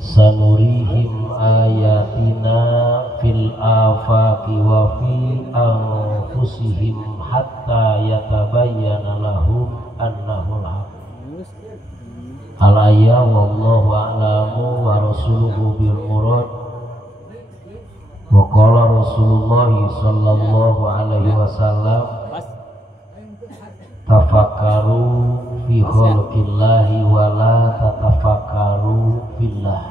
sanurihim ayatina fil afaqi wa fi anfusihim hatta yatabayyana lahum annahul haq. Al-ayah wallahu a'lamu wa rasuluhu bil murad. Wa qala Rasulullah sallallahu alaihi wasallam tafakkaru fi khalqillahi wa la tatafakkaru fillah.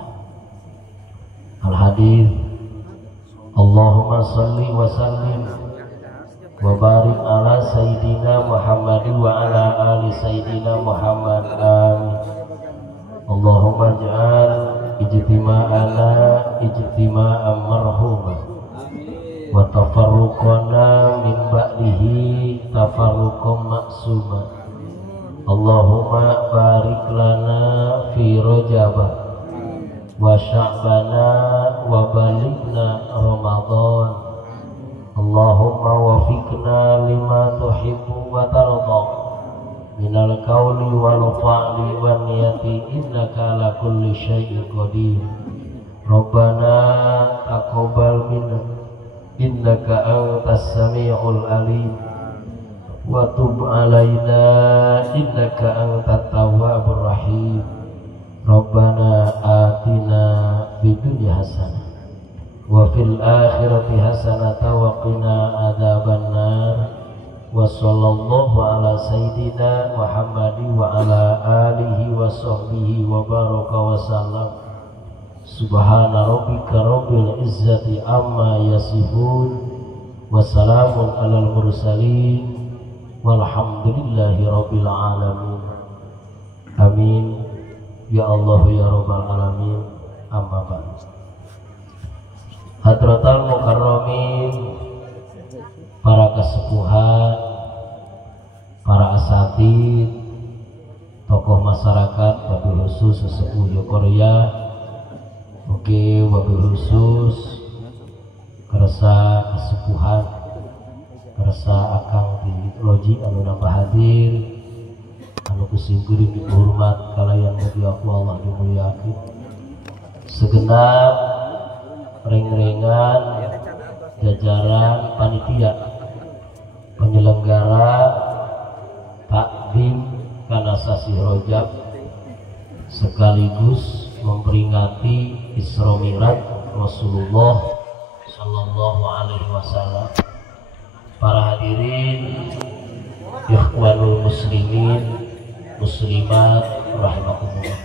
Al-hadis. Allahumma salli wa sallim wa barik ala sayyidina Muhammad wa ala ali sayyidina Muhammad. Amin. Allahumma ja'al ijtima'ana ijtima'an marhuma wa tafarruqana min ba'dihi tafarruqan maksuma. Allahumma barik lana fi rajabah wa sya'bana wa balighna Ramadan. Allahumma wafiqna lima tuhibbu wa tarda minal qawli wal fa'li wan niyati innaka ala kulli syai'in qadir. Rabbana taqabbal minna innaka antas sami'ul alim wa tub alaina innaka antat tawwabur rahim. Rabbana atina fid dunya hasanah wa fil akhirati hasanatan wa qina adzabannar. Wa sallallahu ala sayyidina Muhammadin wa ala alihi wa sahbihi wa baraka wa sallam. Subhana rabbika rabbil izzati amma yasifun wa salamun alal mursalin walhamdulillahi rabbil alamin. Amin ya Allah ya rabbal alamin. Amma ba'd. Hadratal mukarramin, para kesepuhan, para asatid, tokoh masyarakat, wabil khusus sesepuh Yokoria, wabil khusus kerasa kesepuhan, kerasa akang di loji anu nambah hadir, anu kusimkuring dihormat kalayan mugi aku Allah dimuliakeun. Segenap reng-rengan jajaran panitia penyelenggara takdim kana sasi Rajab sekaligus memperingati Isra Mi'raj Rasulullah sallallahu alaihi wasallam. Para hadirin ikhwanul muslimin muslimat rahimakumullah.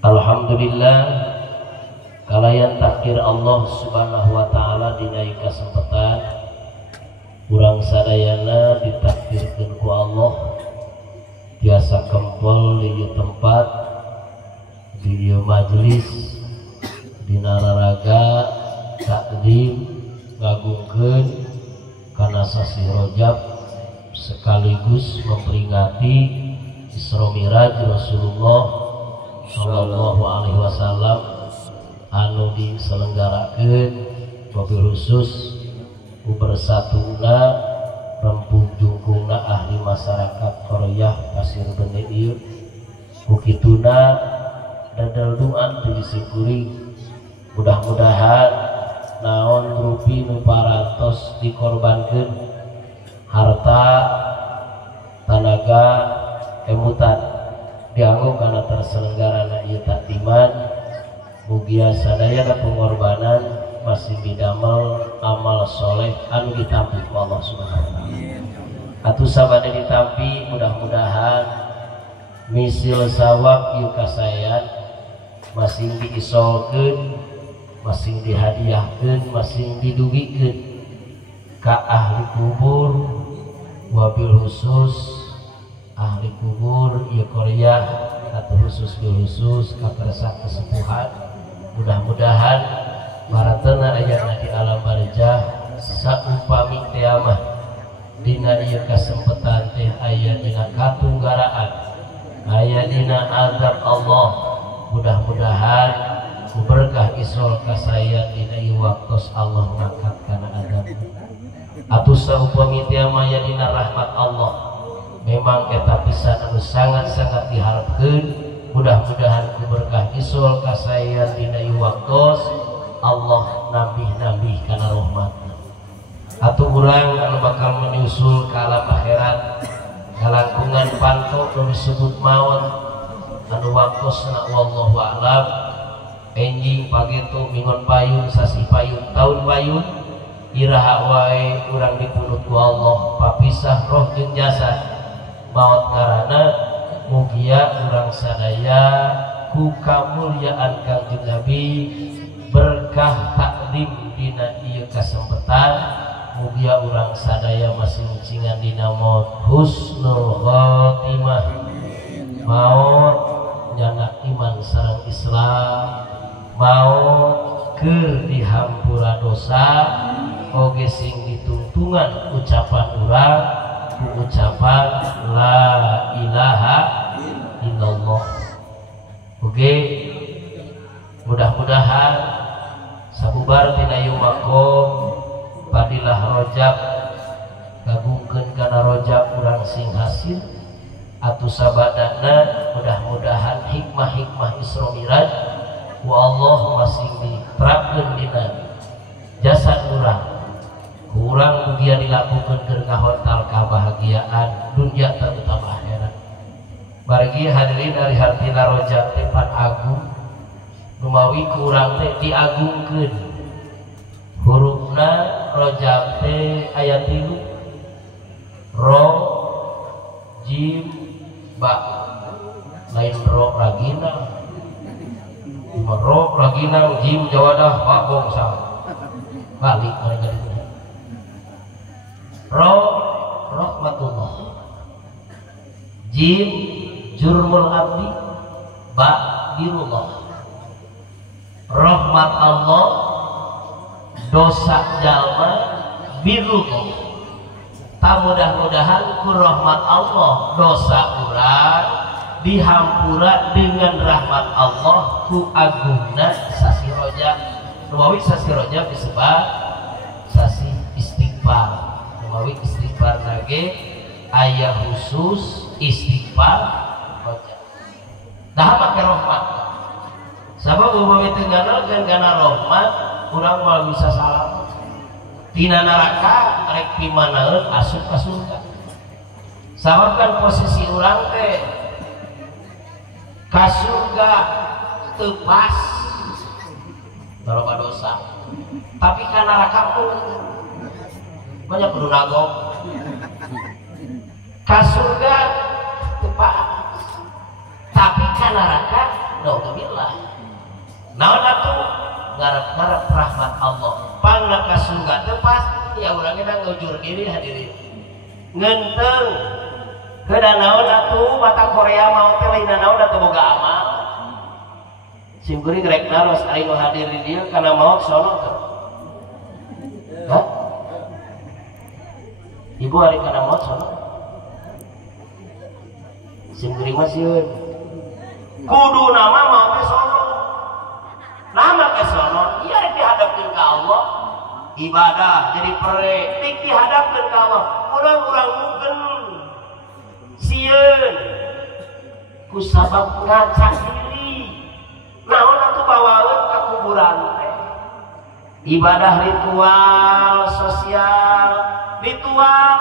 Alhamdulillah kalayan takdir Allah subhanahu wa ta'ala dina kesempatan urang sadayana ditakdirkeun ku Allah biasa kempel di ieu tempat di ieu majelis dina raraga takdim ngagungkeun kana sasi Rajab sekaligus memperingati Isra Mi'raj Rasulullah sallallahu alaihi wasallam anu diselenggarakeun wabil khusus bersatuna rempung jungkungna ahli masyarakat Korea Pasir Bene ieu kukituna dadal doa teu disikuring mudah-mudahan naon rupi nu parantos dikorbankeun harta tanaga emutan dianggo kana terselenggarana ieu takdiman. Mugia sadayana pengorbanan masih bidamel amal soleh anu ditampi ku Allah subhanahu wa ta'ala. Atuh sabade ditampi mudah-mudahan misil sawab ieu kasayan masing diisolkeun, masing dihadiahkeun, masing didugikeun ka ahli kubur wabil khusus ahli kubur ieu Korea atau khusus ka kersa kesepuhan. Mudah-mudahan maratena ayana di alam barzah saupami kiamat dina ieu kasempatan teh aya dina katunggaraan, aya dina azab Allah. Mudah-mudahan berkah isol kasaya dina ieu waktos Allah ngangkat kana azab. Atuh saupami kiamat aya dina rahmat Allah. Memang eta pisan anu sangat-sangat diharapkeun mudah-mudahan berkah isul kasayan dina waktos Allah nabi kana rahmatna atuh urang anu bakal menyusul ka alam akhirat kalangkungan panto nu disebut maut anu waktosna wallahu a'lam enjing pagetu mingon payun sasi payun taun payun iraha wae urang dipunut ku Allah papisah roh jeung jasad maut ngaranna mugia urang sadaya ku kamulyaan Kangjeng Nabi berkah takdim dina ieu kasempetan mugia urang sadaya masing-masingan dina maut husnul khotimah maut nyana iman sareng Islam maut keur dihampura dosa oge sing ditungtungan ucapan urang ucapan la ilaha illallah. Oke, mudah-mudahan sabubar tina ieu makom padilah rojab gabungkeun kana rojab urang sing hasil atuh sabadana mudah-mudahan hikmah-hikmah Isra Miraj ku Allah masih diterapkeun dina jasad urang kurang mugia dilakukan keur ngahontal kabahagiaan dunia terutama akhirat. Margi hadirin dari hartina rojab tempat agung numawi kurang teh diagungkeun hurufna rojab teh aya 3 ro jim ba lain ro ragina ro ragina jim jawadah ba bongsa balik mereka rahmatullah jim jurmul abdi ba dirullah rahmat Allah dosa jalma birullah tak mudah-mudahan ku rahmat Allah dosa urang dihampura dengan rahmat Allah ku agungna sasi rojab numawi sasi rojab disebut sasi istighfar mawi istighfar lagi ayah khusus istighfar rojab nah pakai rahmat sabab umpami teu nganalkeun kana rahmat urang moal bisa salam tina neraka rek pimanaeun asup ka surga sabab kan posisi urang teh ka surga teu pas baroba dosa tapi ka neraka pun banyak kudu nagok ka surga tepat tapi ka neraka naudzubillah naon atuh ngarep-ngarep rahmat Allah pangna ka surga tepat ya urang geus ngujur diri hadirin ngeunteung kedah naon atuh mata Korea mau teh lain naon atuh boga amal sim geuring rek naros ari nu hadir di dieu kana maot sono teh hah ibu hari kana maot sono sim geuring mah sieun kudu nama maot teh sono nama ke sono ieu rek dihadapkeun ka Allah ibadah jadi pere tik dihadapkeun ka Allah urang-urang mungkin sieun ku sabab ngaca diri naon atuh bawaeun ka kuburan teh ibadah ritual sosial ritual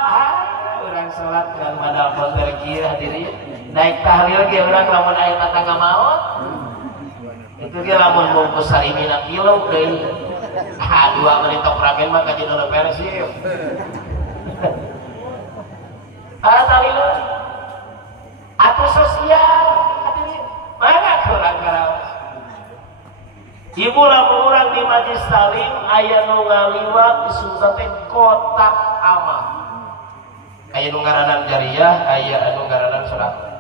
urang salat kan modal konter kieu hadirin naik tahlil ge urang lamun aya tatangga maot itu ge lamun bungkus sarimina kilo deui 2 menit tok ramen mah kajina beres ieu tahlil atau sosial hadirin mana kurang karaos ibu lamun urang di majlis talim aya nu ngaliwat disebut teh kotak amal aya nu ngaranan jariyah aya anu ngaranan sedekah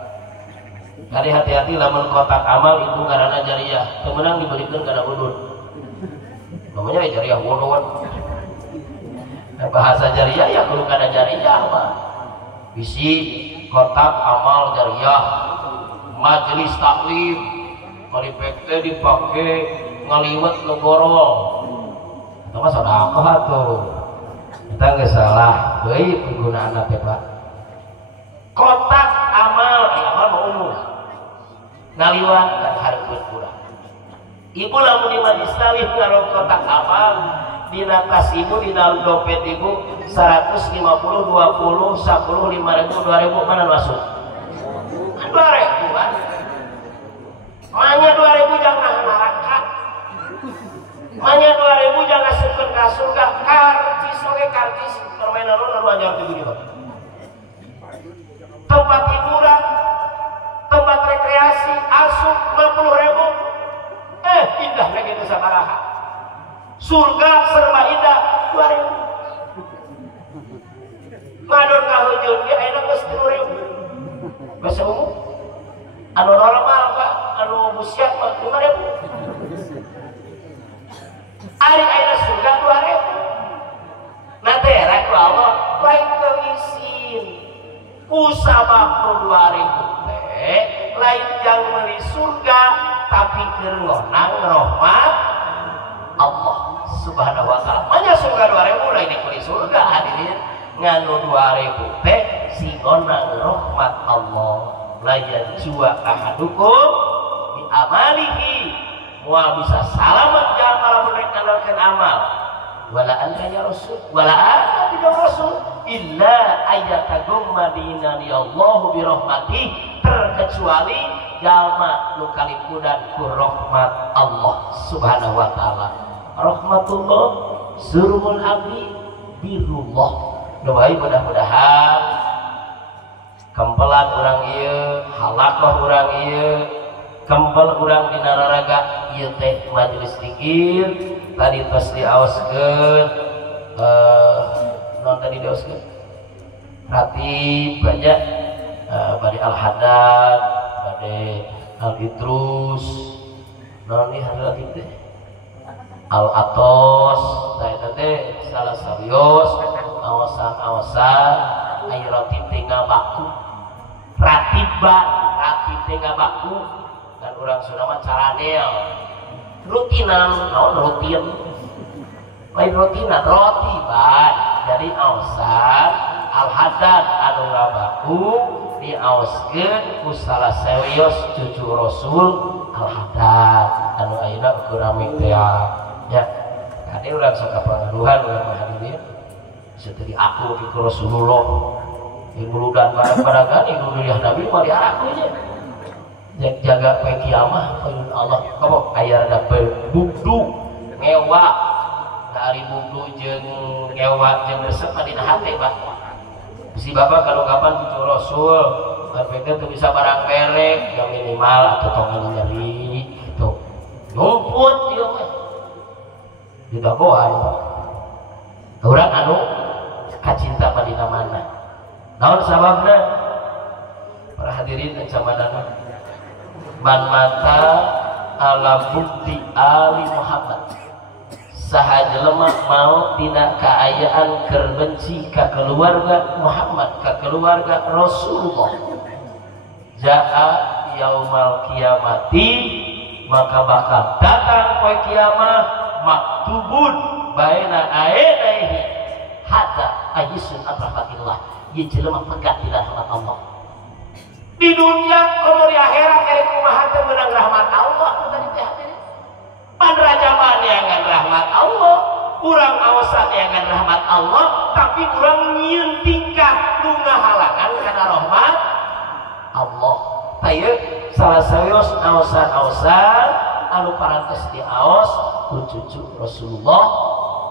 kali hati-hati lamun kotak amal itu ngaranan jariyah teu meunang dibeurekeun kana udun namanya jariyah wudun bahasa jariyah ya kudu kana jariyah mah bisi kotak amal jariyah majelis taklim kalipek teh dipake ngaliwat negoro eta mah sedekah tuh kita geus salah deui penggunaanna teh Pak kotak amal amal mah umum ngaliwat dan hareupeun kurang. Ibu lamun di majlis talib karo kotak amal dina tas ibu dina dompet ibu 150 20 10 5.000 2.000 mana masuk? 2.000 kan? Manya 2.000 jangan neraka. Manya 2.000 jangan masukkeun ka surga. Karcis oge karcis permainan nu ajar di dunia. Tempat hiburan, tempat rekreasi asup 50.000. Indah lagi itu sabaraha. Surga serba indah 2.000. Madon kahujun dia ayeuna geus 3.000. Basa umum. Anu normal Pak, anu musiat mah 5.000. Ari ayeuna surga 2.000. Na teh rek Allah lain teuisin. Usabab 2.000 teh lain jang meuli surga tapi keur ngonang rahmat Allah Subhanahu wa taala. Manya surga 2.000 lain dikuli surga hadirin nganu 2.000 teh si ngonang rahmat Allah. La yajua ahadukum bi amalihi moal bisa salamat jamal mun ngandalkeun amal. Wala anta ya rasul wala anta ya rasul illa ayatagumma dinani Allahu bi rahmatih terkecuali jalma nu kalipudan ku rahmat Allah Subhanahu wa taala. Rahmatullah surul abdi birullah. Doai mudah-mudahan kempelan urang ieu, halaqah urang ieu, kempel urang dina raraga ieu teh majelis zikir tadi tos diaoskeun non tadi diaoskeun ratib baca bari al-hadad bade al-idrus non ieu ratib teh al-atos tah eta teh salah sarios awasan-awasan aya ratib teh ngabaku ratib teh ngabaku dan urang Sunda mah caranel rutinan naon rutin lain rutinan rotiban jadi awasan al-hadad anu ngabaku diaoskeun ku salah sarios cucu Rasul al-hadad anu ayeuna ukurami teh ya kade urang sakapangaruhan urang hadirin seperti aku ke Rasulullah ibuludan barang-barangan ibuludah Nabi mah diaraku aja jaga poe kiamah poe Allah kamu aya rada bugdu ngewa dari bugdu jeung ngewa jeung resep dina hate Pak si Bapak kalau kapan cucu Rasul berpikir tuh bisa barang merek yang minimal atau tongan nyeri tuh ngumput ieu mah didagoan urang anu kacinta padina mana naon sababna para hadirin dan samadana man mata ala bukti ali Muhammad saha jelema mau tina kaayaan keur benci ka keluarga Muhammad ka keluarga Rasulullah jaa yaumal kiamati maka bakal datang poe kiamah maktubun baina aidaihi hatta ayisun atrafatillah ieu jelema pegat di rahmat Allah di dunia komo di akhirat dari kumaha teh meunang rahmat Allah tadi teh hadirin pan rajaman yangan rahmat Allah urang awasan yangan rahmat Allah tapi urang nyieun tingkah nu ngahalangan kana rahmat Allah teu salah sarios awasan-awasan anu parantos diaos ku cucu Rasulullah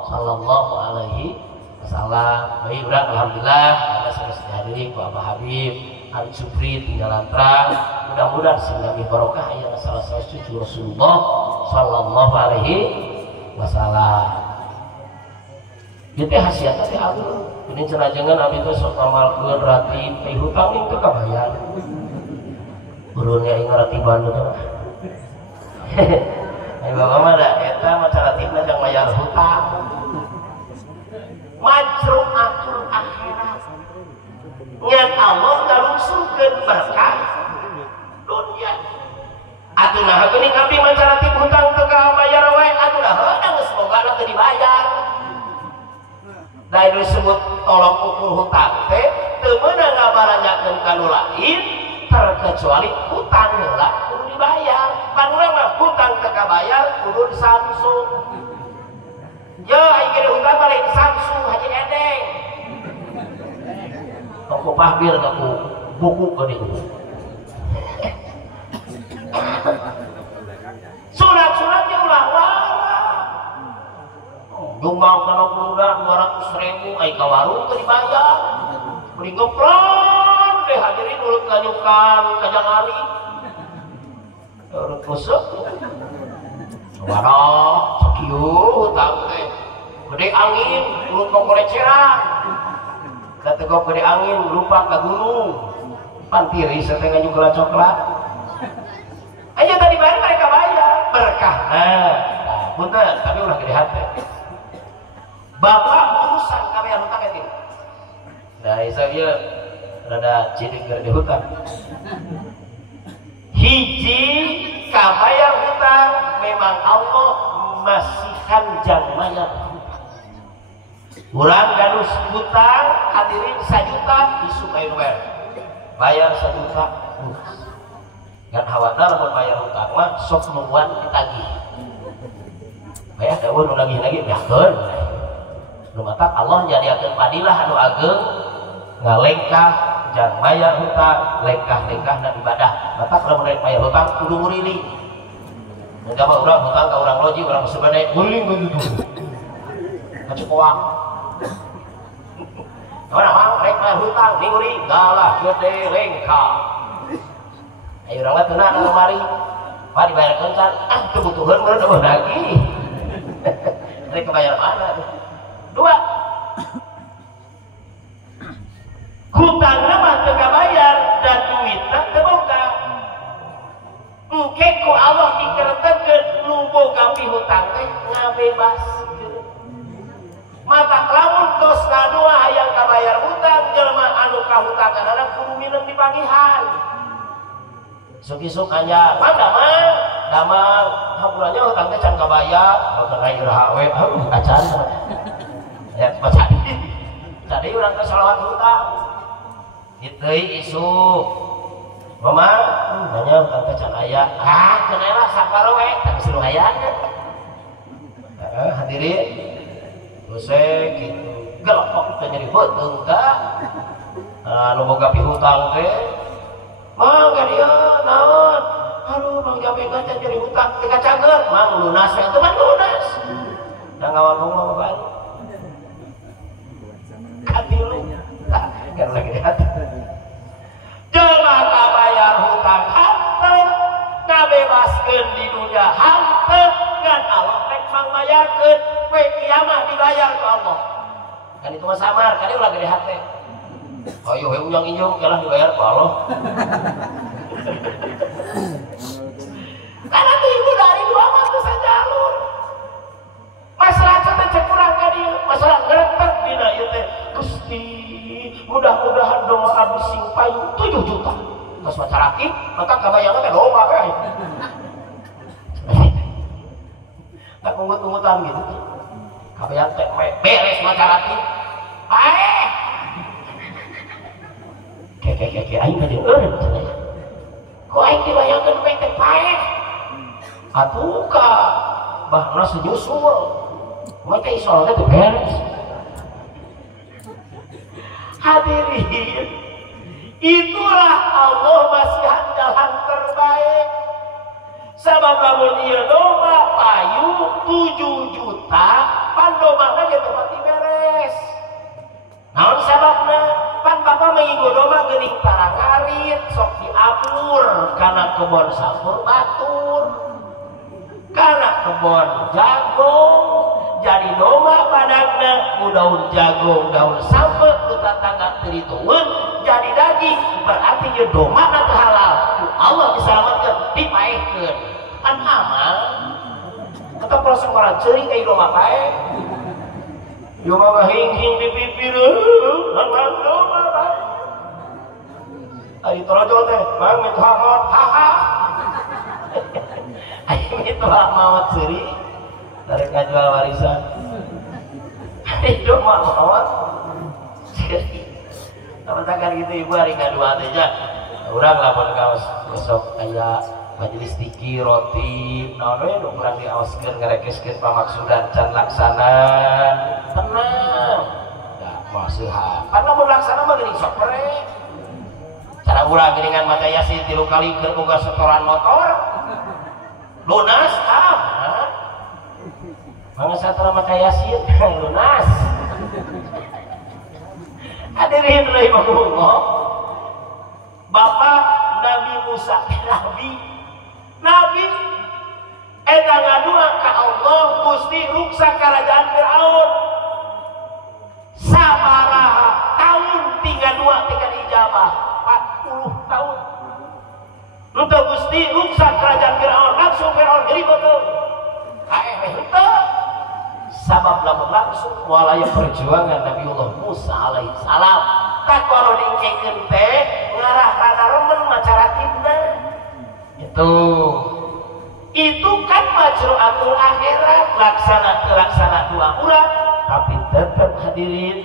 sallallahu alaihi wasallam. Baik urang alhamdulillah ada sanes dihadiri ku Abah Habib Al Jupri tinggalan terang mudah-mudahan sing lebih barokah aya salah satu cucu Rasulullah sallallahu alaihi wasallam. Ieu teh hasiat teh atur ini cerajengan abi teh sok amalkeun ratib teh hutang teh kabayar. Urunnya ingat ratiban teh. Ayo bapak mah da eta maca ratibna jang mayar hutang. Majruk atur akhirat. Ngan Allah ngalungsurkeun berkah dunia. Atuh nah geuning abdi maca ratib hutang teu kabayar wae atuh nah heudang geus bogana teu dibayar. Da disebut tolong ukur hutang teh teu meunang ngabaranyakeun kanu lain terkecuali hutang heula kudu urang mah hutang teu kabayar kudu disamsu. Ya aing ge hutang balik disamsu Haji Edeng. Aku pahbil aku buku geuning. Surat-suratnya ulah-ulah. Nyumbang kana budak 200.000 ai ka warung teu dibayar. Beri ngeplon deh hadirin ulut kanyukan kajangali. Urut kusuk. Warok sakieu hutang teh. Gede angin ulut kokoleceran. Da teu gede angin lupa ka gunung. Pan tiris teh ngajugla coklat. Aja tadi bayar mereka bayar berkah. Nah, punten tapi ulah gede hati. Bapak urusan kabayar hutang itu. Nah, saya rada cilik keur di hutang. Hiji kabayar hutang memang Allah masihan jang mayat hutang. Urang ganus hutang hadirin 1 juta isu bayar 1 juta. Kan hawana lamun bayar hutang mah sok nungguan ditagih. Bayar daun nu lagi-lagi biarkeun. Nu mata Allah jadiakeun padilah anu ageung ngalengkah jang bayar hutang, lengkah-lengkahna ibadah. Mata lamun bayar hutang kudu nguriling. Mun coba urang hutang ka urang loji, urang sebade nguriling begitu. Kacekoang. Mana rek bayar hutang nguri galah gede lengkah. Ayo urang mah teunang anu mari. Pak dibayarkeun can, kebutuhan meureun eueuh lagi. Rek kebayar mana tuh? 2. Hutangna mah teu kabayar dan duitna teu boga. Engke ku Allah dikeretekeun nu boga pihutang teh ngabebaskeun. Mata lamun tos kadua hayang kabayar hutang jelema anu kahutanganna kudu minum di pagihan. Sok-sok aja, damang, hapurannya hutang teh can kabayar, bakal naik iraha we, acan. Ya, jadi urang teh salawat hutang. Diteuy isu. Mama, nanya hutang teh can aya. Kenela sakaro we, tapi suruh hayang. Hadirin. Tusek gitu. Gelok teh nyeri hutang ka. Anu boga pihutang teh mangga dia naon aduh Bang Jabe ngaca jadi hutang teu kacageut mang lunas teh mah lunas da ngawangong mah bae katilu kan lagi hati jelema kabayar hutang hanteu ngabebaskeun di dunia hanteu ngan Allah rek mangmayarkeun we kiamat dibayar ku Allah kan itu mah samar kan ulah gede hati. Ayo unyang-inyong kalah dibayar ku Allah. Karena ibu dari 2 waktu sajalur. Masalah teh cek urang ka dieu, masalah ngeureupet dina ieu teh. Gusti, mudah-mudahan doa abdi sing payu 7 juta. Geus macaraki, maka kabayang teh loba we. Tak ungut-ungutan gitu. Kabayang teh beres macaraki. Pae Keke aing ka dieu eureun cenah. Ku aing dibayangkeun we teh paeh. Atuh ka bahna senyusul. Mun teh isol teh beres. Hadirin, itulah Allah masihan jalan terbaik. Sabab lamun ieu domba payu 7 juta, pan domana ge teu pati beres. Naon sababna? Pan bapak menginggo domba geuning tarang arit sok diapur kana kebon sampur batur kana kebon jagung jadi domba padagna ku daun jagung daun sampur ku tatangga teritueun jadi daging berarti ieu domba teh halal ku Allah disalametkeun dipaehkeun kan amal eta proses orang ceuring ai domba paeh. Yo mah hing-hing di pipir, lan domba bae. Ari torojol teh, bang itu hamot, haha. Ayo itu hamot seuri, tarik ngajual warisan. Itu mah hamot. Teman-teman gitu ibu hari kedua aja. Urang lamun kaos besok aya majelis tiki roti naon we nu kurang diaoskeun ngarekeskeun pamaksudan can laksana tenang da masuha pan lamun laksana mah geuning sok pere cara urang geuningan maca yasin 3 kali keur boga setoran motor lunas mana satara maca yasin lunas hadirin rahimahumullah Bapak Nabi Musa Nabi eta ngadua ka Allah Gusti ruksa kerajaan Firaun sabaraha tahun 32 tinggal ijabah 40 tahun untuk Gusti ruksa kerajaan Firaun langsung Firaun jadi betul henteu sabab lamun langsung mulai perjuangan Nabiullah Musa alaihi salam tak kalau dingkekeun teh ngarah rada remen macaratibna itu kan majru'atul akhirat laksana dua urang tapi tetap hadirin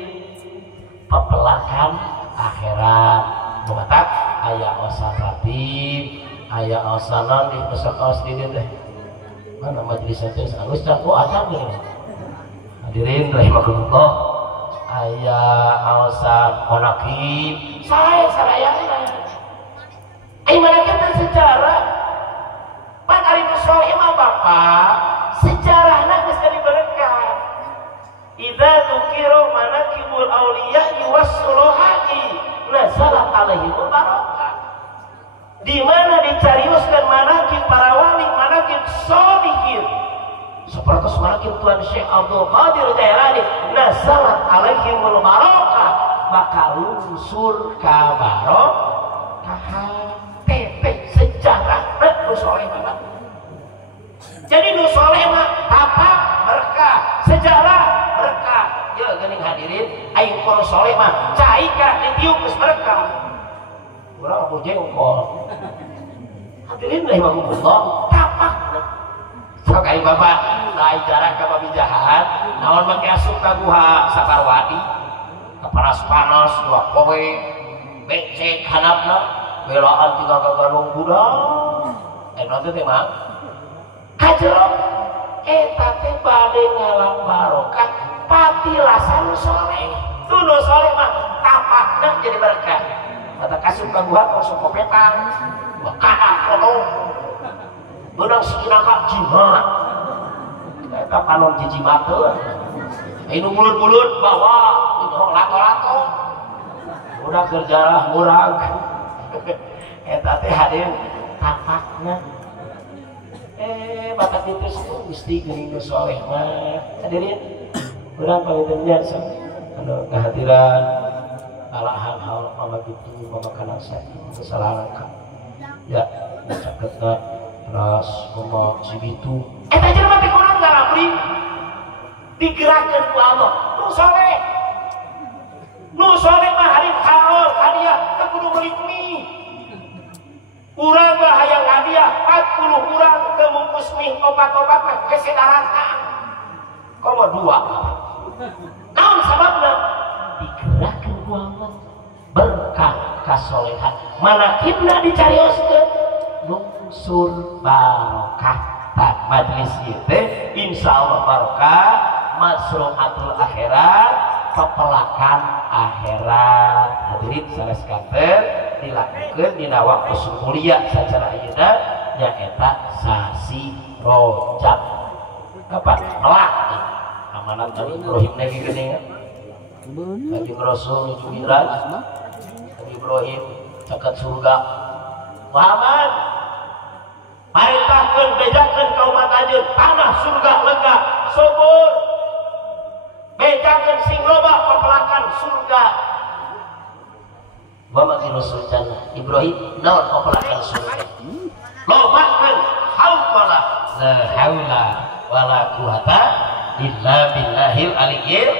pepelakan akhirat mematak aya osan ratib aya osanan di pesakaos di dieu teh mana majelis teh alus cak azab ge hadirin rahimakumullah aya osan monakib saya sarayana mana kita sejarah pan ari nu soleh mah bapak sejarahna geus jadi berkah idza dzukira manaqibul auliya wassuluhati nazalat alaihimul barakah di mana dicarioskeun manaqib para wali manaqib sholihin seperti manaqib Tuan Syekh Abdul Qadir Jailani nazalat alaihimul barakah maka lunsur ka barokah sejarah nu soleh mah jadi nu soleh mah apa berkah sejarah berkah ya geuning hadirin aing kono soleh mah cai ka ditiup geus berkah urang puji engkol hadirin rahimahumullah tapak sok aing bapak lain jarak ka pabijahan naon make asup ka guha Saparwadi panas-panas 2 poe becek handapna belaan juga kaganung budak nanti teh mah kajero eta teh bade ngalang barokah patilasan soleh tuh nu soleh mah tapakna jadi berkah mata kasup ka gua kosong kopetang wakana kono beunang sikina ka jimat eta panon jijimateun anu mulut-mulut bawa itu lato-lato udah kerjalah murag eta teh hadir tapakna bakat itu semua mesti geuning nu soleh mah hadirin urang pangintennya anu kehadiran alahan hal mama gitu mama kana kesalahan ya caketna ras mama cibitu eta jelema teh kurang ngarabri digerakkeun ku Allah nu soleh mah hari harol hadiah teu kudu meuli mie urang mah hayang hadiah 40 urang teu mungkus mie obat-obat mah kesedaratan komo 2 naon sababna digerakkeun ku Allah berkah kasolehan manaqibna dicarioskeun lungsur barokah tak majlis ieu teh insyaallah barokah masruhatul akhirat pepelakan akhirat hadirin sanes kanten dilakukan dina waktu mulia secara ayeuna nyaeta sasi Rajab kapan melak amanat Nabi Ibrahim lagi geuning Nabi Rasul nuju Miraj Nabi Ibrahim caket surga Muhammad perintahkeun bejakeun ka umat anjeun tanah surga lega subur bejakeun sing loba pepelakan surga Muhammad Rasul jannah Ibrahim naon pepelakan surga lobakeun haula la haula wala quwata illa billahil aliyyil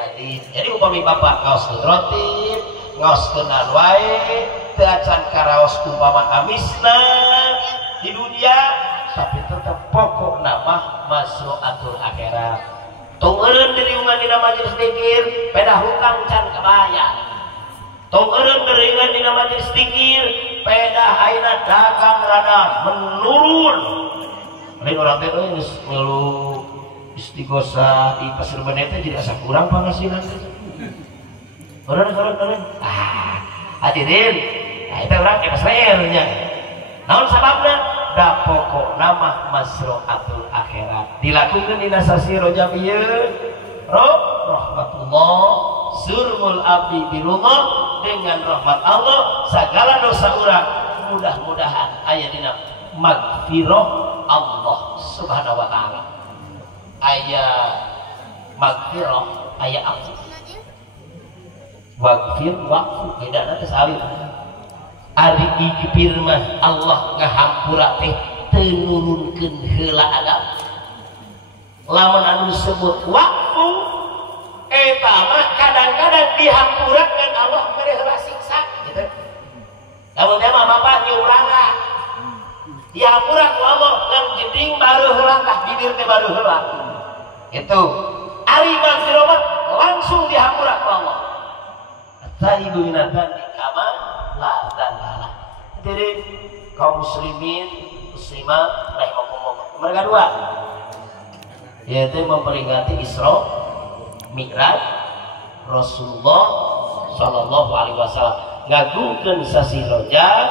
azim jadi upami bapak ngaos roti ngaos keunaan wae teu acan karaos umpama amisna di dunia tapi tetap pokok nama masruatul akhirat tungeureun diriungan dina majelis zikir peda hutang can kebayar tungeureun diriungan dina majelis zikir sepeda aina dagang rada menurun. Lain orang teh ngeluh istighosa di pasir Benete jadi asa kurang pangasinan. Orang. Hadirin, itu orang ke pasirnya. Naon sababna? Da pokok nama masroatul akhirat dilakukan di nasasi Rajab ieu. Rahmatullah surmul abdi birullah dengan rahmat Allah segala dosa urang mudah-mudahan aya dina magfirah Allah subhanahu wa ta'ala. Aya magfirah aya afu wagfir wakfu beda nanti salib ari digipir mah Allah ngahampura teh tenurunkeun heula adab. Lamun anu disebut wakfu eta mah kadang-kadang dihampurakeun Allah mere heula siksa gitu. Lamun teh mah bapak nyuranga dihampura ku Allah ngan jeding baru heula tah bibir teh baru heula. Itu ari magfirah mah langsung dihampura ku Allah. Taibu minatan di kamar la dan jadi kaum muslimin muslimah rahimakumullah mereka dua yaitu memperingati Isra Mi'raj Rasulullah sallallahu alaihi wasallam ngagukeun sasi Rajab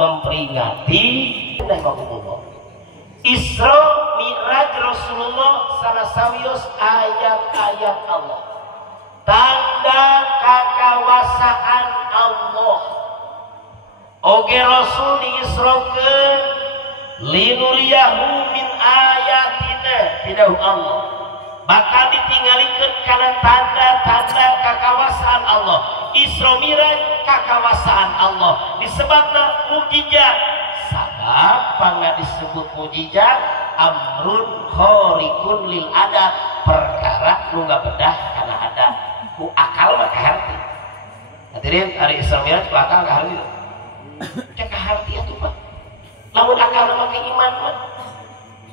memperingati rahimakumullah Isra Mi'raj Rasulullah sanasawios ayat-ayat Allah tanda kakawasaan Allah. Oge Rasul diisrokeun linuriyahu min ayatina tidak Allah. Bakal ditinggalikeun kana tanda-tanda kakawasaan Allah. Isra Mi'raj kakawasaan Allah. Disebutna mukjizat. Sabab pangga disebut mukjizat amrun khariqun lil adab perkara nu ngabedah kana adab. Ku akal mah kaharti. Hadirin hari Isra Mi'raj ku akal kaharti. Cek kaharti atuh mah. Lamun akal mah ke iman mah.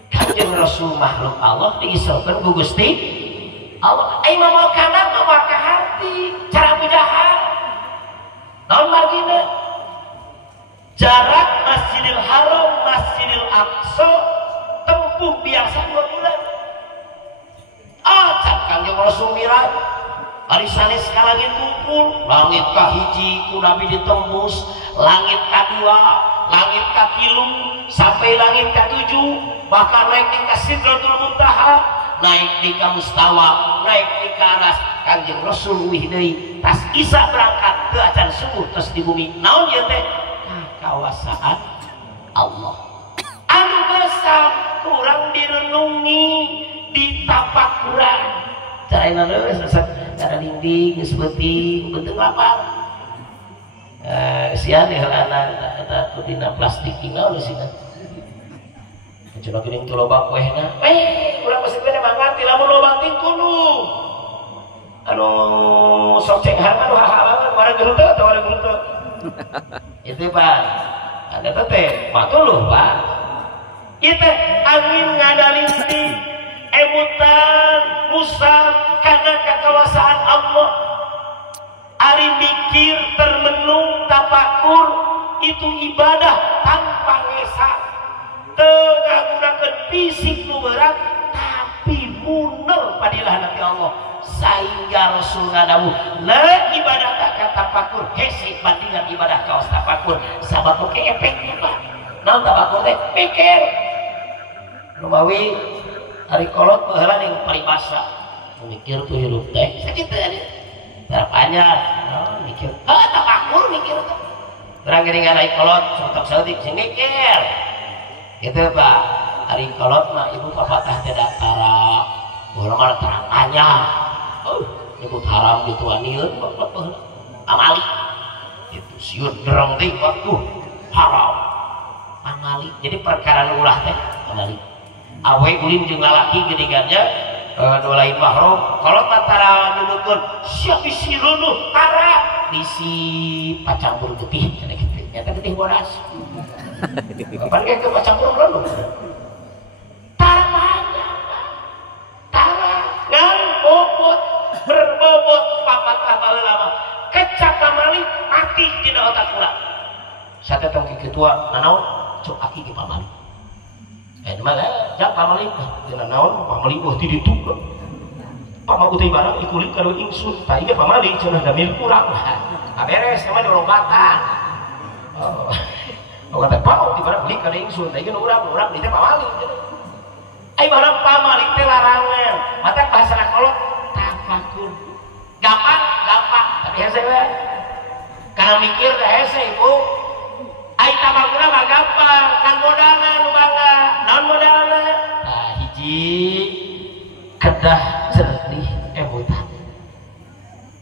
Kanjeng Rasul makhluk Allah diisrokeun ku Gusti Allah. Ai mah kana mah kaharti cara mudahan. Naon margina? Jarak Masjidil Haram Masjidil Aqsa tempuh biasa 2 bulan. Can Kanjeng Rasul Mi'raj ari sanes kalangit kumpul langit kahiji ku Nabi ditembus langit kadua langit katilu sampai langit katujuh bahkan naik di Sidratul Muntaha naik di Mustawa naik di aras Kanjeng Rasul wih deui tas Isa berangkat ke acan subuh terus di bumi naon ieu teh kakawasaan Allah anu geusam kurang direnungi ditapakuran carana leus cara dinding seperti bentuk lapar sian ya anak eta dina plastik tinggal di sini coba geuning tu loba kuehna urang masih teh mangarti lamun loba ting kudu anu sok ceng harta nu haha banget barang geureuteut atau barang geureuteut itu Pak ada teh matuluh Pak ieu teh angin ngadalinding emutan musab karena kekawasaan Allah ari mikir termenung tapakur itu ibadah tanpa ngesa teu ngagunakeun fisik nu berat tapi munel padilah nanti Allah sehingga Rasul ngadawuh la ibadah tak tapakur hese bandingan ibadah kaos tapakur sabab oke efeknya Pak naon tapakur teh pikir rumawi ari kolot baheula ning paribasa mikir tuh hirup teh sakitu ade harapannya mikir tapakur mikir teh urang geuning ari kolot contok saeutik sing mikir gitu Pak ari kolot mah ibu papatah teh datara urang mah terang tanya nyebut haram gitu anieun amali itu siun dereng teh waduh haram amali jadi perkara ulah teh amali awe ulin jeung lalaki geuningannya nu lain mahram kalau tara nyudutkeun sia bisi luluh tara bisi pacampur getih cenah kitu nya teh getih bodas kapan ge ke pacampur luluh tara ngan bobot berbobot papat baheula mah kecap kamali mati dina otak urang sate teh iki pamali mana jak pamali dina naon pamali ti ditu pamaku teh barang ikulik karo ingsun tah ieu pamali cenah da milik urang beres sama diorobatan kata pau ti barang beli karo ingsun tah ieu urang di teh pamali ai barang pamali teh larangan mata bahasa kolot tafakur gampang tapi hese we karena mikir teh hese ibu ai tabaguna mah gampang kan modalna nu bangga naon modalna tah hiji kedah jernih emutan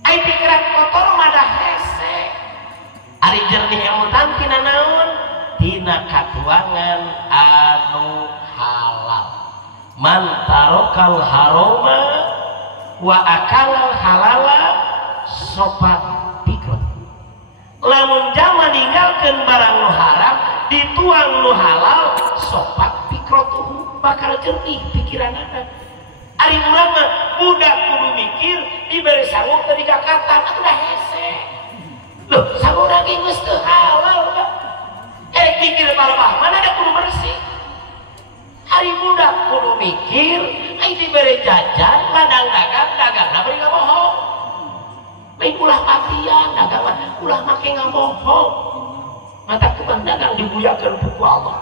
ai pikiran kotor mah dah hese ari jernih emutan tina naon tina katuangan anu halal man tarokal haroma wa akalal halala sopat pikir lamun jama ninggalkeun barang nu haram dituang nu halal sopat pikrotuhu bakal jernih pikiranana ari urang mah budak kudu mikir diberi sanggup tadi kakatan atuh dah hese loh sanggup lagi geus teu halal mikir para mana ada kudu bersih hari budak kudu mikir ai diberi jajan ladang dagang beri ngabohong lain ulah patian dagang ulah make ngabohong mata kebang dagang dibuyakeun ku Allah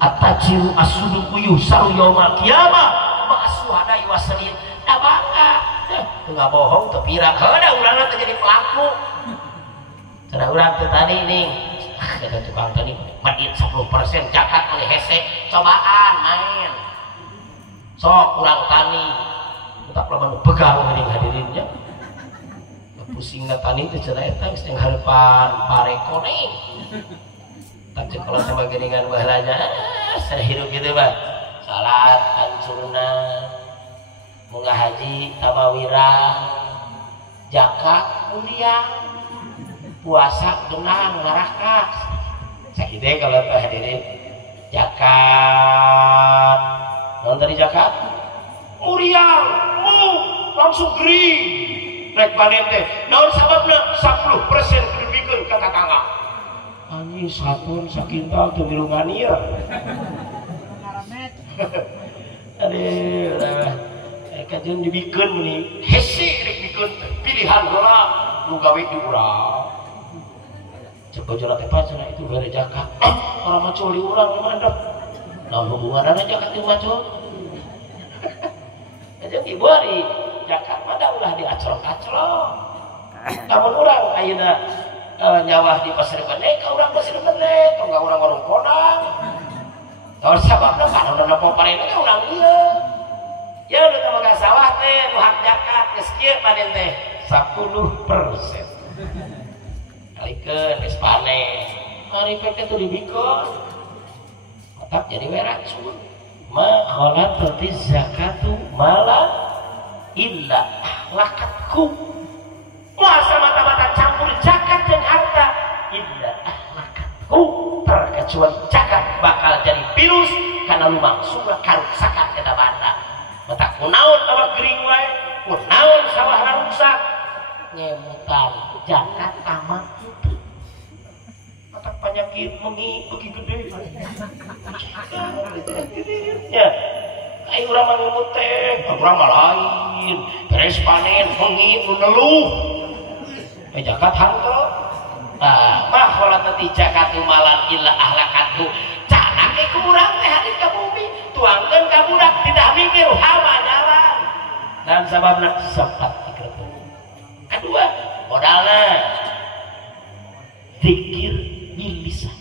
at-tajiru as-suduqu yusaru yaumil qiyamah ma'asuhadai wasalin da bangga teu ngabohong teu pira heuda urangna teh jadi pelaku cenah urang teh tadi nih ada tukang tadi madit 10% jakat oleh hese cobaan main sok kurang tani tak lamun begal geuning hadirinnya pusingna tani teh cenah eta geus jeung hareupan pareko nih tapi kalau sama geuningan baheulanya saya hirup gitu Pak salat hancurna munggah haji tamawira zakat mulia puasa genang narakas sakit kalau tuh hadirin zakat non tadi zakat muriang langsung green rek panen teh naon sababna 10% lebihkeun ka tetangga anjing satun sakintal teu milungan ieu aduh kajian dibikeun meni hese rek bikeun pilihan heula nu gawe di urang coba jalan tepat sana itu bere zakat orang macul di urang gimana dok nah hubungan ada zakat di macul aja ibu hari zakat mana ulah diacrok-acrok namun urang ayeuna nyawah di pasar benek ka urang pasar benek ka urang warung kodang tau sababna kana urang poparena urang ieu ya udah tamaga sawah teh nu hak zakat geus kieu panen teh 10% alikeun geus panen ari peke teh dibikeun otak jadi we racun ma khalaqatiz zakatu mala illa ahlakatku masa mata-mata campur zakat jeung harta illa ahlakatku terkecuali zakat bakal jadi virus karena lumangsungna karuksakan eta banda mata kunaon awak gering wae kunaon sawahna rusak nyemutan zakat amat itu mata penyakit mengi begi gede ya ayo urang mah ngemut teh urang mah lain beres panen mengi nu neluh zakat hangteu mah khalatati zakatu malan illa ahlakatu cana ke kurang teh hari ka bumi tuangkeun ka budak tidak mikir hawa jalan dan sababna sempat dikerepeun kedua modalna zikir bil lisan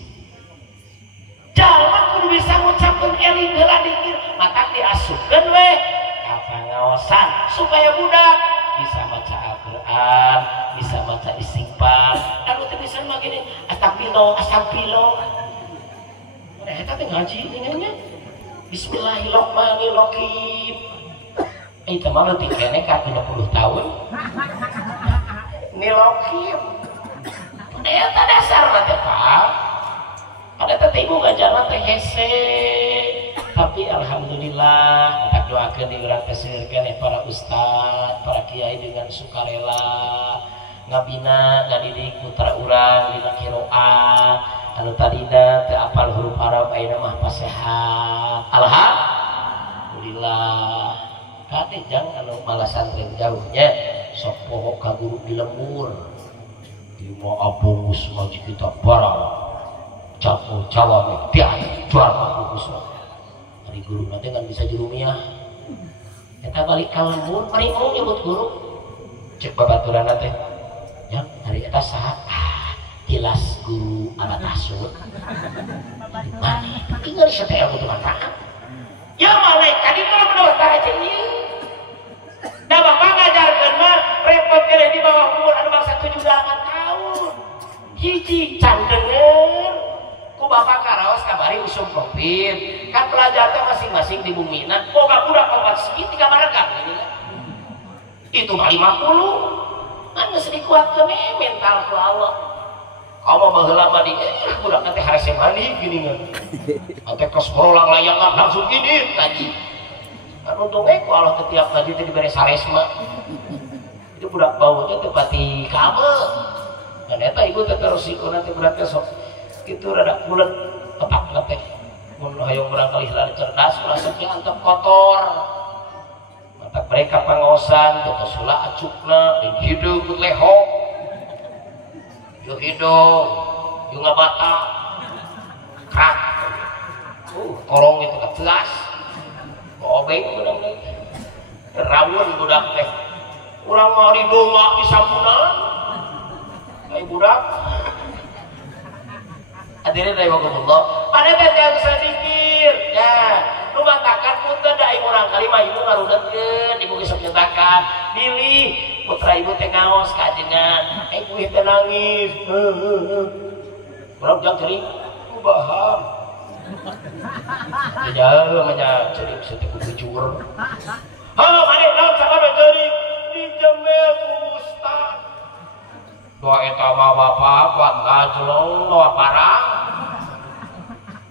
jalma kudu bisa ngucapkeun eling heula zikir mata diasupkeun we ka pangaosan supaya budak bisa baca Al-Qur'an bisa baca istighfar anu teu bisa mah gini astagfirullah eta teh ngaji nya bismillahirrahmanirrahim eta mah leutik keneh ka 30 tahun nilokim eta dasar mah teh Pak pada teh ibu ngajarna teh hese tapi alhamdulillah kita doakeun di urang keseukeun para ustad para kiai dengan sukarela ngabina ngadidik putra urang dina qiraat anu tadina teu apal huruf Arab ayeuna mah pasehat alhamdulillah. Kade jang anu malasan teh jauhnya sok poho ka guru di lembur ieu mah abunggus mah kita barang capo cawa meh dia jual abunggus ari guru nanti kan bisa jurumiah eta balik ka lembur mari mau nyebut guru cek babaturan teh ya hari eta saha tilas guru anak tasud mana tinggal setel butuh manfaat ya malaikat itu lah pendaftar aja ieu da bapak ngajarkeun mah repot kene di bawah umur anu bangsa 7-8 tahun hiji can denger ku bapak karaos kabari usum profil kan pelajar teh masing-masing di bumina boga budak opat sigi 3 baregang ini itu mah 50 kan geus dikuatkeun mental ku Allah kamu baheula mah di budak teh hareusi mandi gini kan ante kos berolang layangan langsung gini kaji kan untungnya ku Allah setiap kaji teh diberi saresma itu budak baunya teh pati kabel dan eta ibu teh terus ieu nanti budak teh sok kitu rada kulet otakna teh mun hayang barangkali hilal cerdas ulah sok antep kotor mata mereka pangaosan teu kasula acukna di hideung ku lehok yo hidung yo ngabata krak korong itu ketelas obeng budak teh rawon budak teh urang mah di domba di sampunan ai budak hadirin rahimakumullah pada teh sedikit ya nu mantakan punten da ibu urang kali mah ibu ngarudetkeun ibu geus nyetakan pilih putra ibu teh ngaos ka ajengan ibu teh nangis urang jang ceurik kubaham jauh manya ceurik setek bujur mane naon sabab ceurik dijemel ku ustaz doa eta mah bapak kuat ngajlong doa parang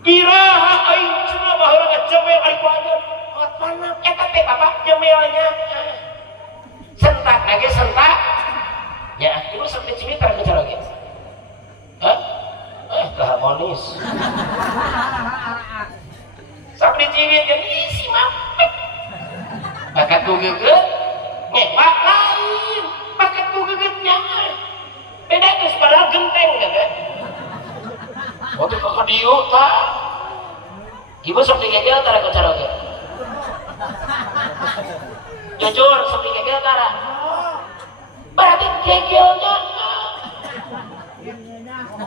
iraha aing cenah baheula ngajemel ari ku ajeun kuat panang eta teh bapak jemelnya sentak lagi sentak ya ibu sampai cimitar ke cara gitu harmonis sampai cimit kan isi mapek bakat ku geget ngepak lain bakat ku gegetnya beda terus padahal genteng kan waktu kakak diu tak ibu sok digegel tara ke cara gitu jujur sok digegel tara berarti gegelnya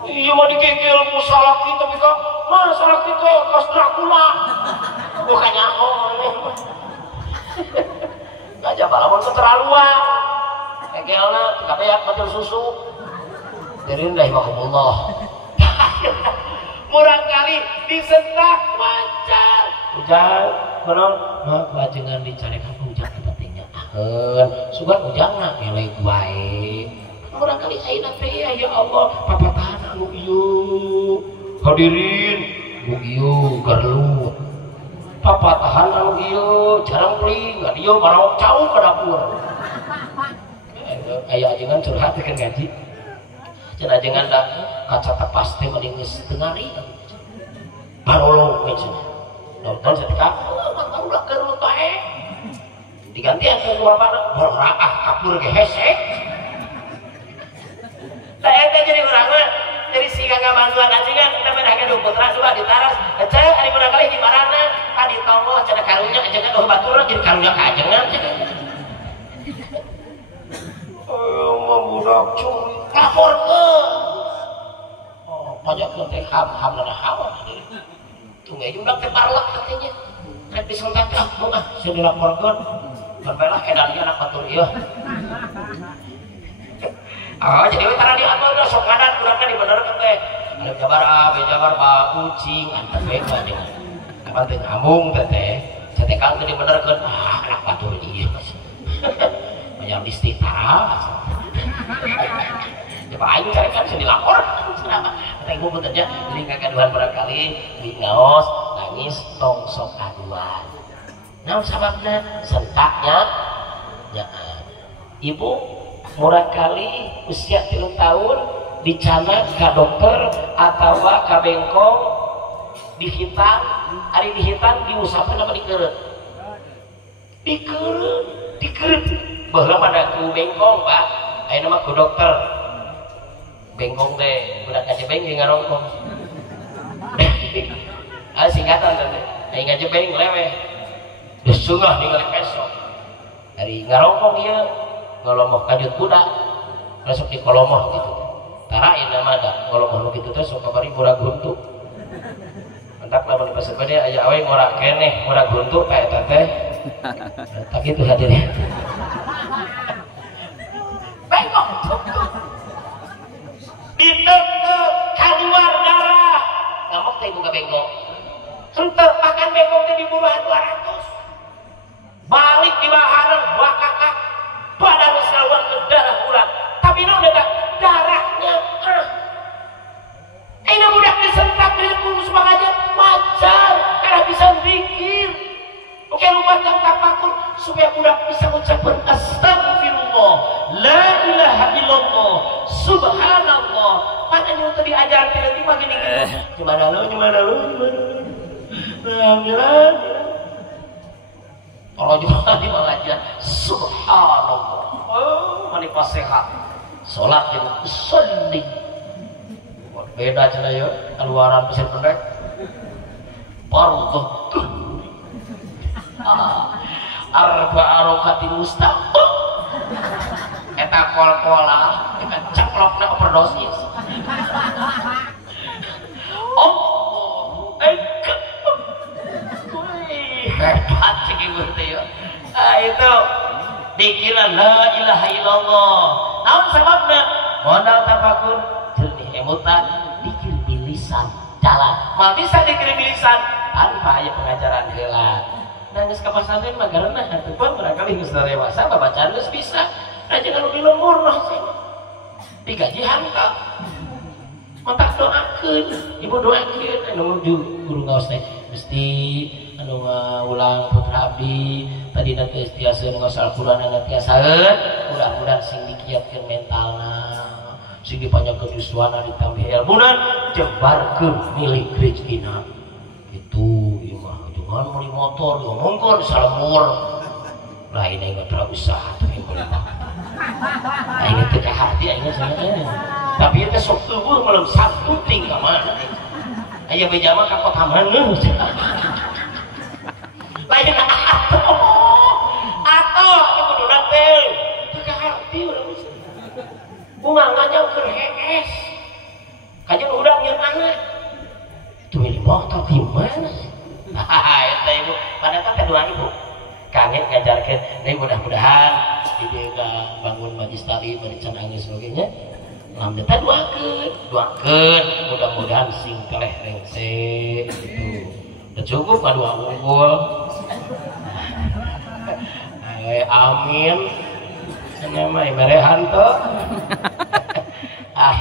iya mah digegel ku salak kita bika mah salak kita kas Dracula bukannya gajah balamun keterlaluan gegelna kabeak betul susu jadi rahimakumullah murang kali disentak wajar ujang konon mah kajengan dicarekan ujang pentingnya sugan ujangna ngeleh bae murang kali ayeuna teh ya Allah papatahan anu ieu hadirin nu ieu garlut papatahan anu ieu jarang peuling ieu baraok cau ka dapur aya ajengan curhat kan gaji cenah ajengan da kaca tepas teh mending geus teu ngari barolo we cenah nonton setika mah ulah keur bae digantian ku bapana berrakah kapur ge hese da eta jadi urang mah jadi siga bantuan ajengan kita menahkeun dua putra dua ditaras ece ari urang kali di marana tadi tonggo cenah karunya ajengan oh baturan jadi karunya ka ajengan budak curi laporkeun pajak teh ham dana hawa tunggu budak teh parlek katanya rek disentak mah saya dilaporkeun berbela edannya anak batur ieu jadi we tara diatur da sok ngadan urang di benerkeun teh ada jabar kucing antep we ka jeung apa teh ngambung teh cetekang teh dibenerkeun anak batur ieu banyak istighfar coba aing carikan bisa dilapor kata ibu benernya jadi kagaduhan barangkali di ngaos nangis tong sok aduan naon sababna sentaknya ya ibu murah kali usia 3 tahun dicana ke dokter atau ke bengkong dihitan, hari dihitan diusapkan apa dikeret bahwa pada ku bengkong pak ayo nama ku dokter bengkong deh udah kasih bengkong ngarongkong singkatan tadi ayo ngajak bengkong leweh desungah ningali besok hari ngarongkong iya ngolomoh kajut kuda masuk di kolomoh gitu tarain nama ada ngolomoh gitu terus sok kabari murah guntuk mentak lamun dipasut bade aya awe ngora keneh murah guntuk kayak teteh tak gitu hadirnya bengkok ditekek keluar darah ngamuk teh buka bengkok sentek makan bengkok teh di bawah 200 balik di baharan dua kakak badan keluar ke darah ulang tapi no udah darahnya ini budak disentak dengan kurus makanya wajar karena bisa zikir oke lupa yang tafakur supaya budak bisa mengucapkan astagfirullah la ilaha illallah subhanallah mana yang tadi diajar tiba-tiba gini gimana lo kalau di mengajar subhanallah manifas sehat sholat yang usolli beda cina ya keluaran mesin pendek farduh arba arokatin mustaqim eta kol-kola eta ceklokna overdosis hebat cek ibu ya itu dikira la ilaha illallah naon sababna modal tafakur jernih emutan dikir bilisan jalan mal bisa dikir bilisan tanpa aya pengajaran heula nangis ke pesantren mah karena hatu pun barangkali geus dewasa babacaan geus bisa jangan lebih lembur noh digaji hangkal mentak doakeun ibu doakeun anu guru ngaos teh mesti anu ulang putra abdi tadi nanti tiasa ngaos Al-Qur'an anu tiasaeun mudah-mudahan sing dikiatkeun mentalna sing dipanjangkeun yuswana ditambah ilmuna jebarkeun milik rezekina itu imah jangan beli motor ngomongkeun salemur lah ini enggak terlalu usaha tuh yang boleh mah nah ini teh hati aing sebenarnya tapi itu sok tubuh belum satu tinggal mana aya beja mah ka kota mana lain atau ibu donat teh teu hati urang bisa bunga ngajang keur hees kajian udang yang anak itu milih motor di mana eta ibu pada kan kedua ibu kaget ngajarkeun deui mudah-mudahan ieu bangun majlis taklim berencana geus sebagainya lamun teh doakeun mudah-mudahan sing teleh rengse gitu udah cukup kadua unggul amin ini mah merehan tuh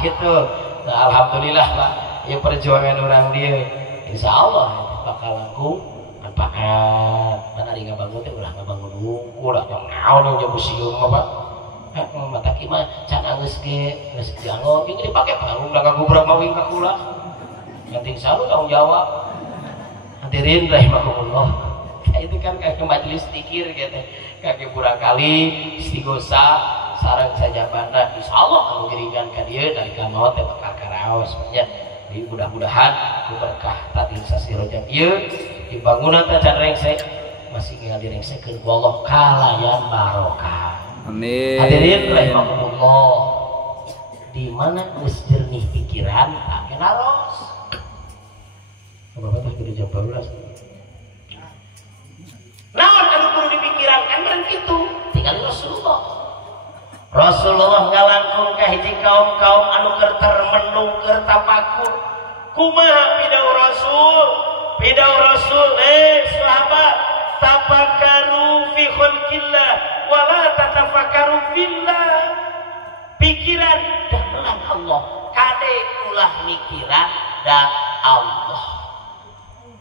itu alhamdulillah Pak ya perjuangan orang dia insyaallah bakal laku manfaat mana di ngabangun teh ulah ngabangun unggul lah yang naon yang jabu siung mah Pak mata kima can geus ge geus dianggo ieu dipake panggung da gubrak mawing ka kula nanti insyaallah tanggung jawab hadirin rahimakumullah itu kan kayak majelis zikir gitu kayak barangkali istighosa sareng saja banda insyaallah anu giringan ka dieu nalika maot teh bakal karaos nya mudah-mudahan berkah tadi sasi rojak ieu di bangunan teh can rengsek masih ngadirengsekeun ku Allah kalayan barokah amin hadirin rahimakumullah di mana geus jernih pikiran tak naros bapak teh kudu jam 12 naon anu kudu dipikiran kan bener kitu tinggal Rasulullah ngalangkung ka hiji kaum-kaum anu keur termenung keur tapakur kumaha pidau rasul sahabat tafakkaru fi khalqillah wala tatafakkaru fillah pikiran damelan Allah kade ulah mikiran da Allah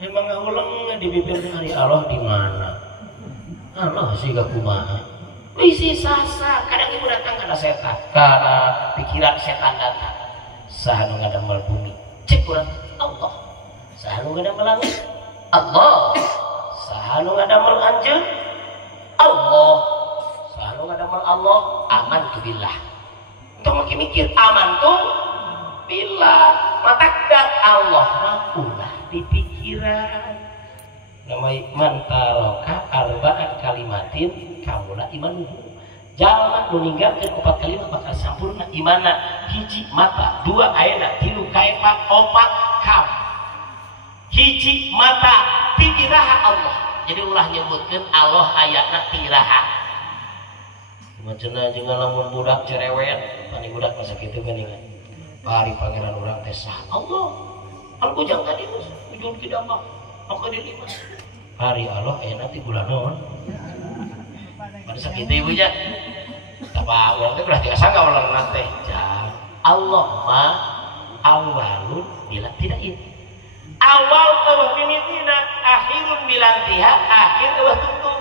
emang ulang di bibir hari Allah di mana Allah sih gak kumaha isi sasa kadang ibu datang karena setan karena pikiran setan datang saha nu ngadamel bumi cek urang Allah. Saha nu ngadamel langit Allah. Saha nu ngadamel anjeun Allah. Saha nu ngadamel Allah. Aman tu billah. Untuk makin mikir aman tuh billah matakdat Allah makulah di pikiran. Namai mantaroka arba'at kalimatin kamula imanuhu. Jalma nu ninggalkeun 4 kalimat bakal sampurna imanna. Hiji mata, 2 ayeuna, 3 kaefa, 4 kam. Hiji mata tiraha Allah. Jadi ulah nyebutkeun Allah ayatna tiraha. Macana jeung lamun budak cerewet, pani budak masa kitu geuningan. Pari pangeran urang teh sah Allah. Al-bujang tadi ujung kidamah. Maka di 5. Hari Allah aya nanti bulan naon. Pada sakit ibu nya. Tapa urang teh ulah tiasa sangka ulah teh. Allah ma awalun bila tidak ini. Awal eueuh mimitina, akhirun bilantiha, akhir eueuh tutup.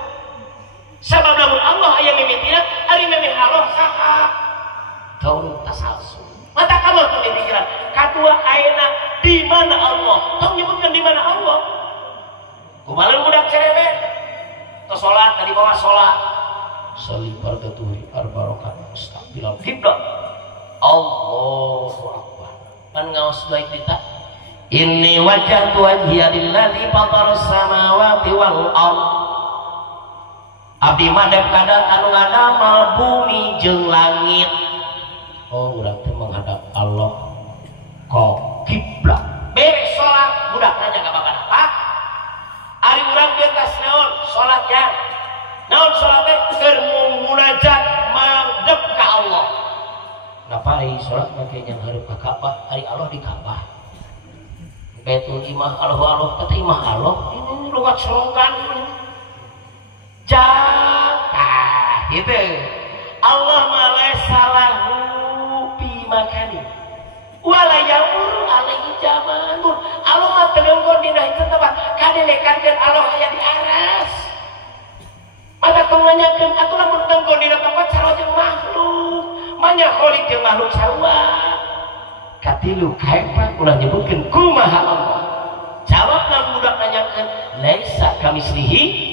Sabab lamun Allah aya mimitina, ari memeh Allah saha. Taun tasalsul. Mata kamu tuh di pikiran. Kadua ayeuna di mana Allah? Tong nyebutkan di mana Allah? Kumalan budak cerewet. Tos salat tadi bawa salat. Sholli fardhu tuhri arba rakaat mustaqbilal qiblah. Allahu akbar. Pan ngaos baik dita. Inni wajjahtu wajhiya lillazi fataras samawati wal ardh. Abdi madep kadang anu ngadamel bumi jeung langit. Oh, urang teh menghadap Allah. Kok kiblat. Beres salat budak nanya ka bapak. Pak, ari urang di atas naon salatnya? Naon salatnya? Keur munajat madep ka Allah. Napa ari salat make yang hareup ka Ka'bah, ari Allah di Ka'bah. Baitul imah Allah teh imah Allah. Ini logat slogan. Jaka gitu. Allah malah salahu fi makani. Wala yamur alaihi jamanun. Allah mah teunggon dina itu tempat kadelekankeun Allah aya di aras. Maka penganyakeun atuh lamun teunggon dina tempat sarojeng makhluk. Manya kholiq jeung makhluk sarua. Katilu kaefa ulah nyebutkeun kumaha Allah. Jawabna budak nanyakeun laisa kamislihi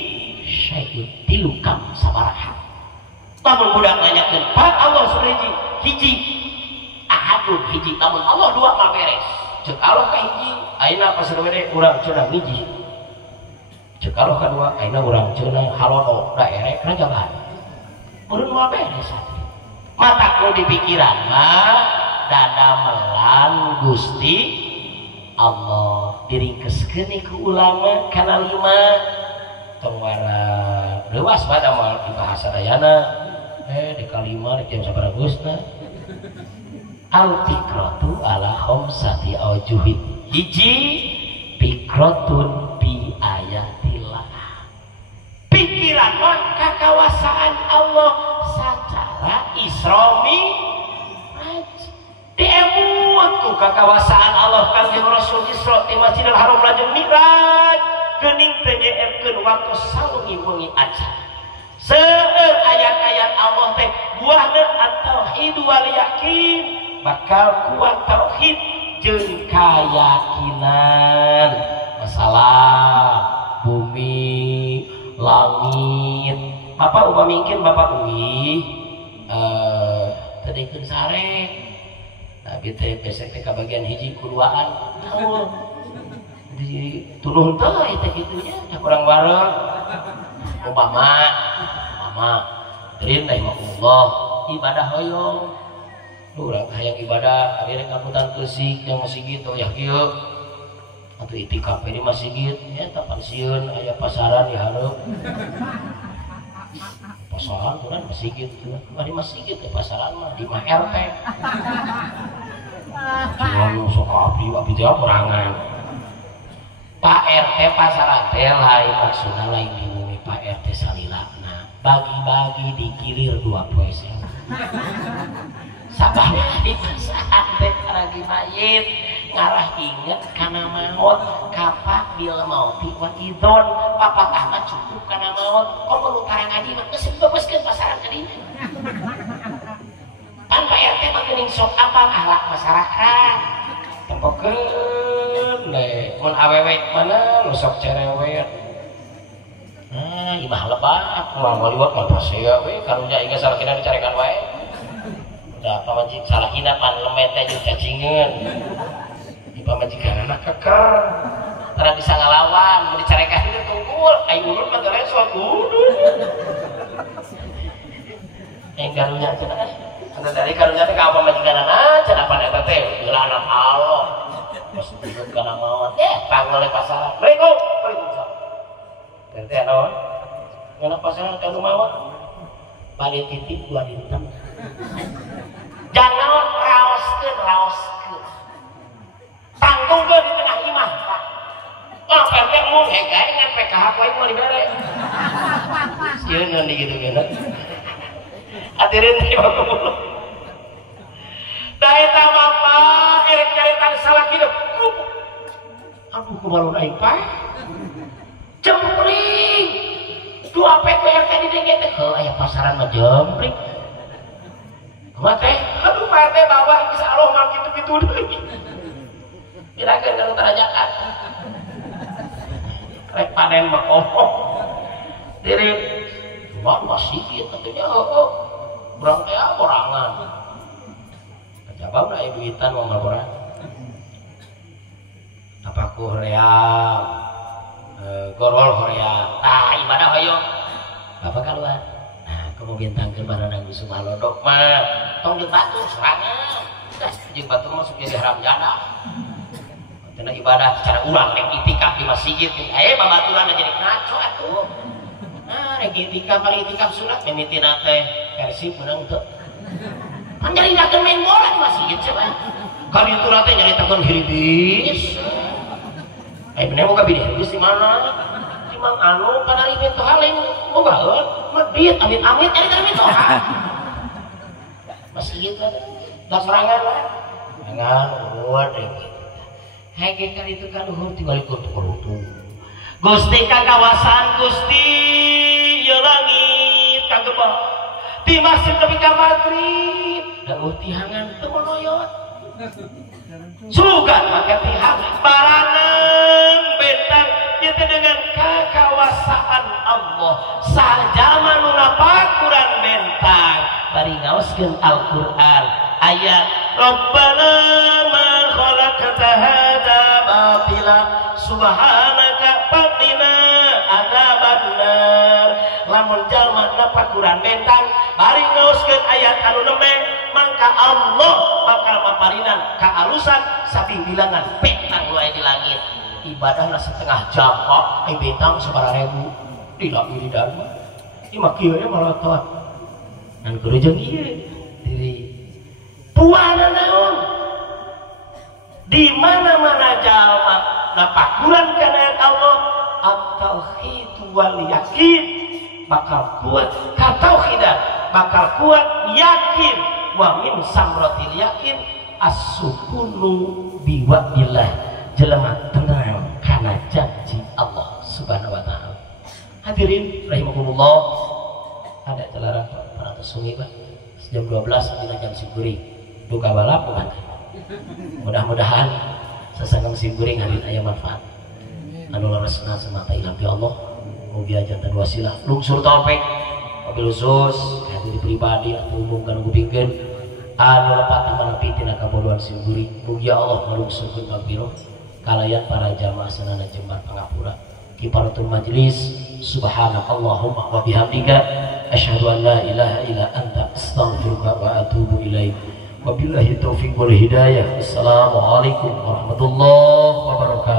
syai'un tilukam sabaraha. Lamun budak nanyakeun Pak Allah sebenerji hiji ahadun hiji namun Allah 2 mah beres. Ceuk Allah ka hiji ayeuna pas we urang cenah hiji. Ceuk Allah ka 2 ayeuna urang cenah halono da erek rajaban. Urang mah beres. Mata ku di pikiran mah dadamelan Gusti Allah diringkeskeun ku ulama kana 5 tong wara leuwas bada moal bahasa dayana di kalima di jam sabaragusna al-fikratu ala khamsati awjuhin. Hiji fikratun bi ayatillah. Pikiran mah kakawasaan Allah secara Isra diemut ku kakawasaan Allah kanjeng Rasul Isra di Masjidil Haram lajeng Mi'raj geuning teh nyeerkeun waktu sawengi-wengi acan. Seueur ayat-ayat Allah teh buahna at-tauhid wal yakin, bakal kuat tauhid jeung kayakinan masalah bumi, langit. Bapak upamikeun Bapak tadikeun sare. Tapi teh besek teh bagian hiji kuduaan. Di turun teh teh kitunya kurang bareng. Mama teuing da Allah ibadah hoyong. Urang hayang ibadah abi rek ngapuntan keusik yang masih gitu ya kieu. Atuh itikaf di masjid eta pansieun aya pasaran di hareup. Pasaran urang masjid tuh. Di masjid teh pasaran mah di mah RT. Cuman sok abdi teh perangan. Pak RT pasaran teh lain maksudna lain di bumi Pak RT salilakna. Bagi-bagi dikilir 2 poe sewa. Sabaraha di pasaran teh karagi mayit ngarah inget kana maut kapak bil mauti wa idon papatah mah cukup kana maut kok perlu tarang ngaji mah geus bebaskeun pasaran ka dieu. Pan Pak RT mah geuning sok apa akhlak masyarakat tempokeun deh mun awewe mana nu sok cerewet imah lebat moal ngaliwat mah pasea we karunya ingat salah kina dicarekan wae udah pamajik salah kina pan lemet teh jeung cacingeun di pamajikan anak keker tara bisa ngalawan mun dicarekan itu tunggul ai ulun mah teh sok kudu karunya cenah anda dari karunya teh ka pamajikan anak cenah pan eta teh geula anak Allah geus dibuat kana maot pangole pasaran Waalaikumsalam teh naon ngana pasaran ka rumawa bade titip dua dinten jangan raoskeun tanggung ge di tengah imah Pak perte mung hegae ngan PKH poe mau dibere sieun ngan digitu-gitu hadirin rahimakumullah da eta bapak erek nyaritan salah kieu aduh kumaha aing Pak jempling dua PPRT di DG teh aya pasaran mah jempling kumaha teh aduh Pak teh bawa insyaallah mah kitu-kitu deui pirakeun kalau terajakan rek panen mah diri cuma masih gitu tentunya berang teh borangan coba udah duitan mau ngaborang tapaku hoream gorwal hoream ibadah hoyo bapak keluar nah kamu bintangkeun mana nang Sumalodok mah tong jeung batur serangan jeung batur masuk jadi haram jadah karena ibadah secara ulang rek itikaf di masjid babaturan jadi ngaco atuh nah rek itikaf paling itikaf sunat mimitina teh Persib menang teu kan nyaritakeun main bola di masjid coba kali itu teh nyaritakeun hiribis bener boga hiribis di mana di Mang Anu panari pintu haling bogaeun medit amit-amit nyaritakeun pintu hal masjid teh da serangan lah jangan buat rek hege kali itu kan luhur tinggal ikut kurutu Gusti kakawasan Gusti ya langit kageba di masjid tapi ka maghrib da utihangan teu monoyot sugan make tihang baranang bentang kita dengan kakawasaan Allah sajaman nu napakuran bentang bari ngaoskeun Al-Qur'an ayat Rabbana ma khalaqta hadza batila subhanaka faqina adzabannar lamun jalma napakuran bentang bari ngaoskeun ayat anu nemeh mangka Allah bakal maparinan kaalusan saking bilangan bentang nu aya di langit ibadahna setengah jam kok bentang sabaraha tidak wiridan mah ieu mah kieu nya malotot ngan kudu jeung ieu diri puana naon di mana-mana jalma napakuran kana Allah at-tauhid wal yakin bakal kuat katauhidan bakal kuat yakin wa min samratil yakin as-sukunu biwa'dillah jelema tenang kana janji Allah subhanahu wa ta'ala hadirin rahimakumullah ada celaran para sungai Pak jam 12 dina jam siguring duka balap bukan mudah-mudahan sesangka siguring hari aya manfaat anu laresna semata ilang ti Allah mugi jantan wasilah lungsur taufik mobil khusus hati pribadi atau umum kan kupikeun anu lepat manapi tina kabodohan siguring mugi Allah ngalungsurkeun magfirah kalayan para jamaah sanana jembar pangapura kifaratul majlis subhanakallahumma wa bihamdika asyhadu an la ilaha illa anta astaghfiruka wa atubu ilaik wabillahi taufiq wal hidayah assalamualaikum warahmatullahi wabarakatuh.